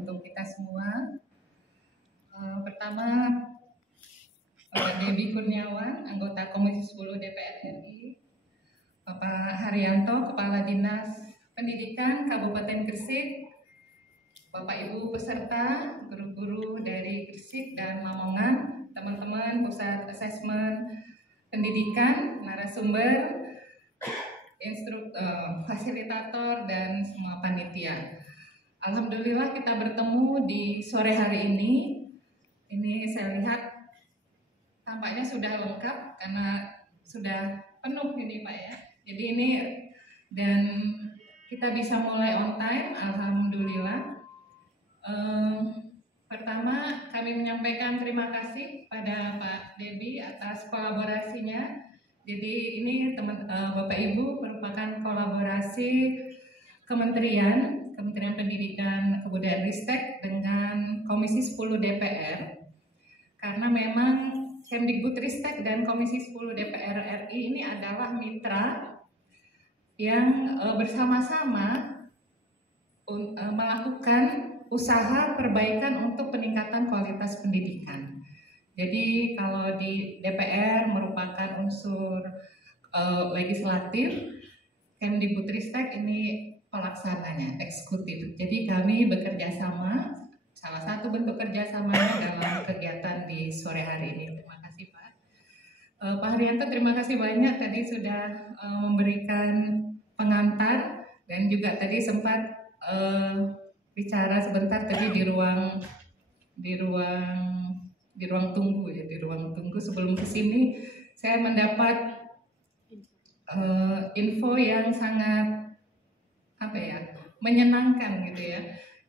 untuk kita semua. Pertama, Bapak Debi Kurniawan, anggota Komisi 10 DPR RI, Bapak Haryanto, Kepala Dinas Pendidikan Kabupaten Gresik, Bapak Ibu peserta, guru-guru dari Gresik dan Lamongan, teman-teman pusat asesmen pendidikan, narasumber, fasilitator, dan semua panitia. Alhamdulillah kita bertemu di sore hari ini. Ini saya lihat tampaknya sudah lengkap karena sudah penuh ini Pak ya. Jadi ini dan kita bisa mulai on time, alhamdulillah. Pertama kami menyampaikan terima kasih pada Pak Debi atas kolaborasinya. Jadi ini Bapak Ibu merupakan kolaborasi Kementerian Pendidikan Kebudayaan Ristek dengan Komisi 10 DPR. Karena memang Kemdikbudristek dan Komisi 10 DPR RI ini adalah mitra yang bersama-sama melakukan usaha perbaikan untuk peningkatan kualitas pendidikan. Jadi kalau di DPR merupakan unsur legislatif, Kemdikbudristek ini pelaksananya, eksekutif. Jadi kami bekerja sama, salah satu bentuk kerjasamanya dalam kegiatan di sore hari ini. Terima kasih Pak. Pak Haryanto, terima kasih banyak tadi sudah memberikan pengantar dan juga tadi sempat bicara sebentar tadi di ruang tunggu ya, di ruang tunggu sebelum kesini saya mendapat info yang sangat menyenangkan gitu ya.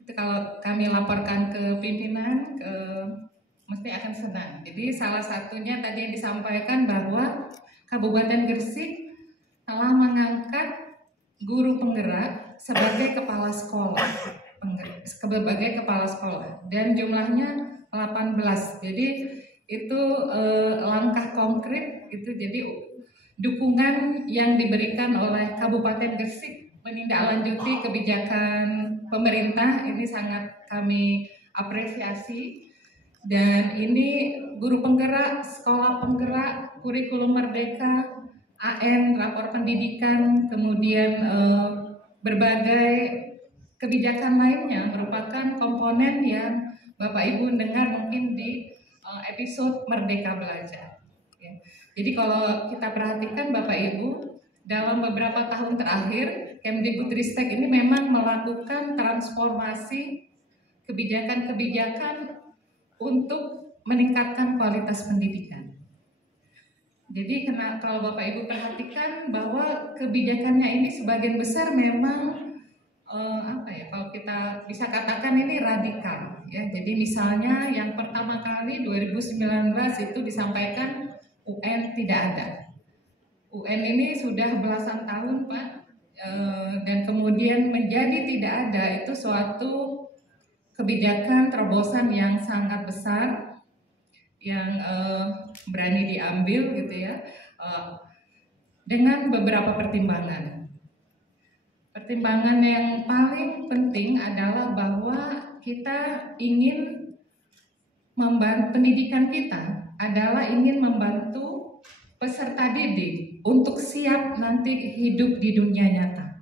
Itu kalau kami laporkan ke pimpinan, mesti akan senang. Jadi salah satunya tadi yang disampaikan bahwa Kabupaten Gresik telah mengangkat guru penggerak sebagai kepala sekolah, dan jumlahnya 18. Jadi itu langkah konkret itu, jadi dukungan yang diberikan oleh Kabupaten Gresik menindaklanjuti kebijakan pemerintah ini sangat kami apresiasi. Dan ini guru penggerak, sekolah penggerak, kurikulum merdeka, AN, rapor pendidikan, kemudian berbagai kebijakan lainnya merupakan komponen yang Bapak Ibu dengar mungkin di episode Merdeka Belajar. Ya. Jadi kalau kita perhatikan Bapak Ibu, dalam beberapa tahun terakhir Kemdikbudristek ini memang melakukan transformasi kebijakan-kebijakan untuk meningkatkan kualitas pendidikan. Jadi kalau Bapak Ibu perhatikan bahwa kebijakannya ini sebagian besar memang kalau kita bisa katakan ini radikal ya. Jadi misalnya yang pertama kali 2019 itu disampaikan UN tidak ada. UN ini sudah belasan tahun Pak, dan kemudian menjadi tidak ada, itu suatu kebijakan terobosan yang sangat besar yang berani diambil gitu ya, dengan beberapa pertimbangan. Pertimbangan yang paling penting adalah bahwa kita ingin membantu, pendidikan kita adalah ingin membantu peserta didik untuk siap nanti hidup di dunia nyata.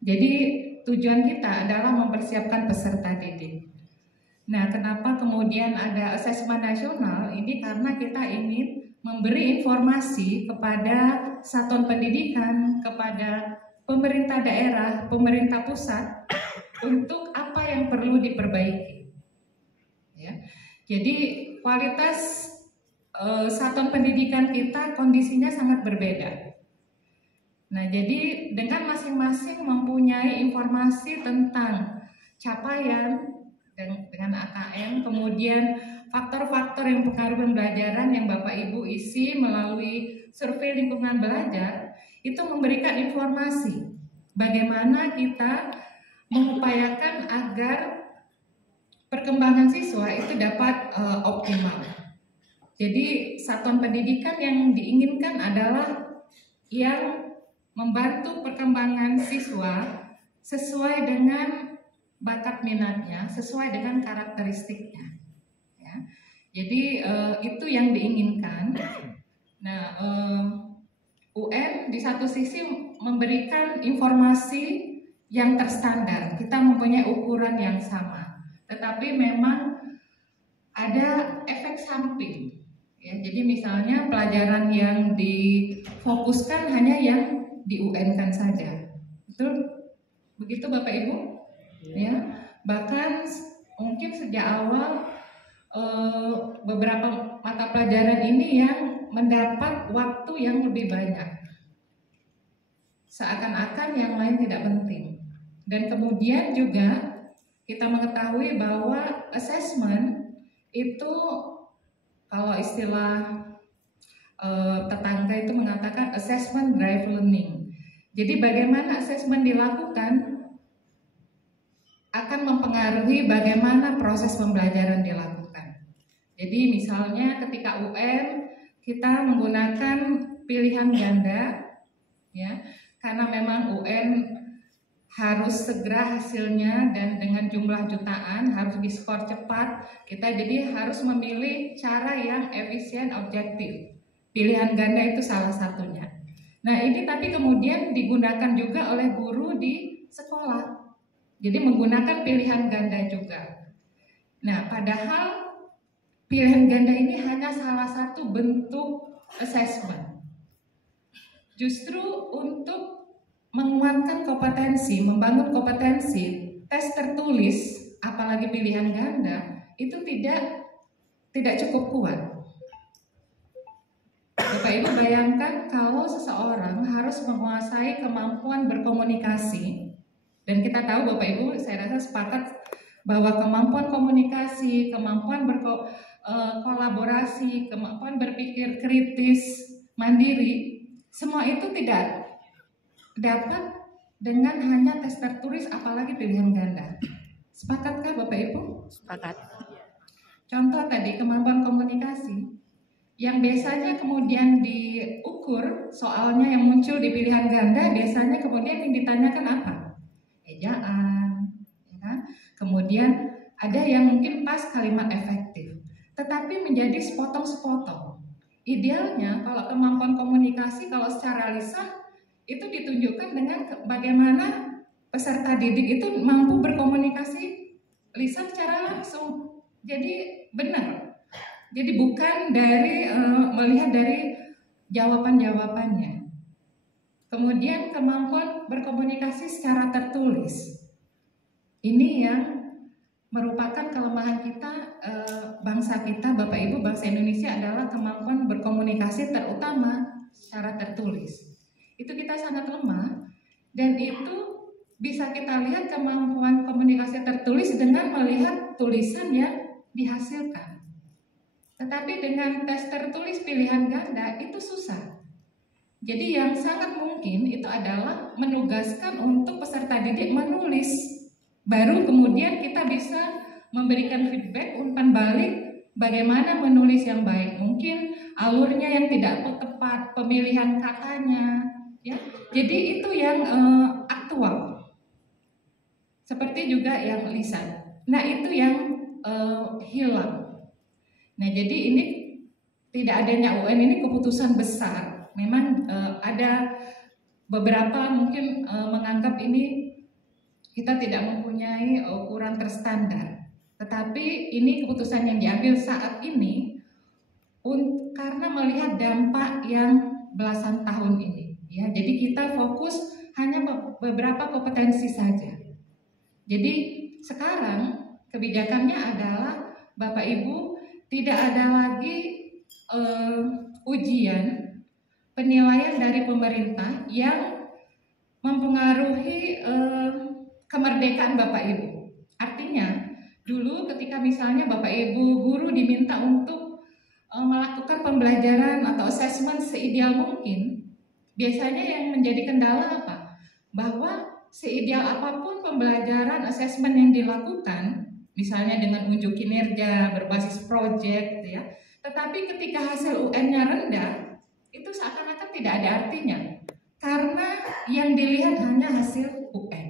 Jadi tujuan kita adalah mempersiapkan peserta didik. Nah, kenapa kemudian ada asesmen nasional? Ini karena kita ingin memberi informasi kepada satuan pendidikan, kepada pemerintah daerah, pemerintah pusat untuk apa yang perlu diperbaiki. Ya. Jadi kualitas satuan pendidikan kita kondisinya sangat berbeda. Nah, jadi dengan masing-masing mempunyai informasi tentang capaian dengan AKM, kemudian faktor-faktor yang mempengaruhi pembelajaran yang Bapak Ibu isi melalui survei lingkungan belajar, itu memberikan informasi bagaimana kita mengupayakan agar perkembangan siswa itu dapat optimal. Jadi satuan pendidikan yang diinginkan adalah yang membantu perkembangan siswa sesuai dengan bakat minatnya sesuai dengan karakteristiknya. Ya. Jadi itu yang diinginkan. Nah, UN di satu sisi memberikan informasi yang terstandar. Kita mempunyai ukuran yang sama, tetapi memang ada efek samping. Ya, jadi misalnya pelajaran yang difokuskan hanya yang di UN kan saja. Betul? Begitu Bapak Ibu? Ya, bahkan mungkin sejak awal beberapa mata pelajaran ini yang mendapat waktu yang lebih banyak, seakan-akan yang lain tidak penting. Dan kemudian juga kita mengetahui bahwa assessment itu, kalau istilah tetangga itu mengatakan assessment drive learning. Jadi bagaimana assessment dilakukan akan mempengaruhi bagaimana proses pembelajaran dilakukan. Jadi misalnya ketika UN kita menggunakan pilihan ganda, ya, karena memang UN harus segera hasilnya dan dengan jumlah jutaan harus diskor cepat, kita jadi harus memilih cara yang efisien, objektif. Pilihan ganda itu salah satunya. Nah ini tapi kemudian digunakan juga oleh guru di sekolah. Jadi menggunakan pilihan ganda juga. Nah, padahal pilihan ganda ini hanya salah satu bentuk assessment. Justru untuk menguatkan kompetensi, membangun kompetensi, tes tertulis, apalagi pilihan ganda, itu tidak cukup kuat. Bapak Ibu bayangkan kalau seseorang harus menguasai kemampuan berkomunikasi. Dan kita tahu Bapak Ibu, saya rasa sepakat bahwa kemampuan komunikasi, kemampuan berkolaborasi, kemampuan berpikir kritis, mandiri, semua itu tidak dapat dengan hanya tes tertulis, apalagi pilihan ganda. Sepakatkah Bapak Ibu? Sepakat. Contoh tadi kemampuan komunikasi, yang biasanya kemudian diukur soalnya yang muncul di pilihan ganda, biasanya kemudian yang ditanyakan apa? Ejaan, ya kan? Kemudian ada yang mungkin pas kalimat efektif, tetapi menjadi sepotong-sepotong. Idealnya kalau kemampuan komunikasi kalau secara lisan itu ditunjukkan dengan bagaimana peserta didik itu mampu berkomunikasi lisan secara langsung. Jadi benar. Jadi bukan dari melihat dari jawaban-jawabannya. Kemudian kemampuan berkomunikasi secara tertulis. Ini yang merupakan kelemahan kita, bangsa kita, Bapak Ibu, bangsa Indonesia adalah kemampuan berkomunikasi terutama secara tertulis. Itu kita sangat lemah dan itu bisa kita lihat kemampuan komunikasi tertulis dengan melihat tulisan yang dihasilkan. Tetapi dengan tes tertulis pilihan ganda itu susah. Jadi yang sangat mungkin itu adalah menugaskan untuk peserta didik menulis. Baru kemudian kita bisa memberikan feedback, umpan balik bagaimana menulis yang baik. Mungkin alurnya yang tidak tepat, pemilihan katanya, ya. Jadi itu yang aktual. Seperti juga yang lisan. Nah itu yang hilang. Nah jadi ini tidak adanya UN ini keputusan besar. Memang ada beberapa mungkin menganggap ini kita tidak mempunyai ukuran terstandar. Tetapi ini keputusan yang diambil saat ini karena melihat dampak yang belasan tahun ini. Ya, jadi kita fokus hanya beberapa kompetensi saja. Jadi sekarang kebijakannya adalah Bapak Ibu tidak ada lagi ujian penilaian dari pemerintah yang mempengaruhi kemerdekaan Bapak Ibu. Artinya, dulu ketika misalnya Bapak Ibu guru diminta untuk melakukan pembelajaran atau assessment seideal mungkin, biasanya yang menjadi kendala apa? Bahwa seideal apapun pembelajaran assessment yang dilakukan, misalnya dengan unjuk kinerja berbasis project, ya, tetapi ketika hasil UN-nya rendah, itu seakan-akan tidak ada artinya karena yang dilihat hanya hasil UN.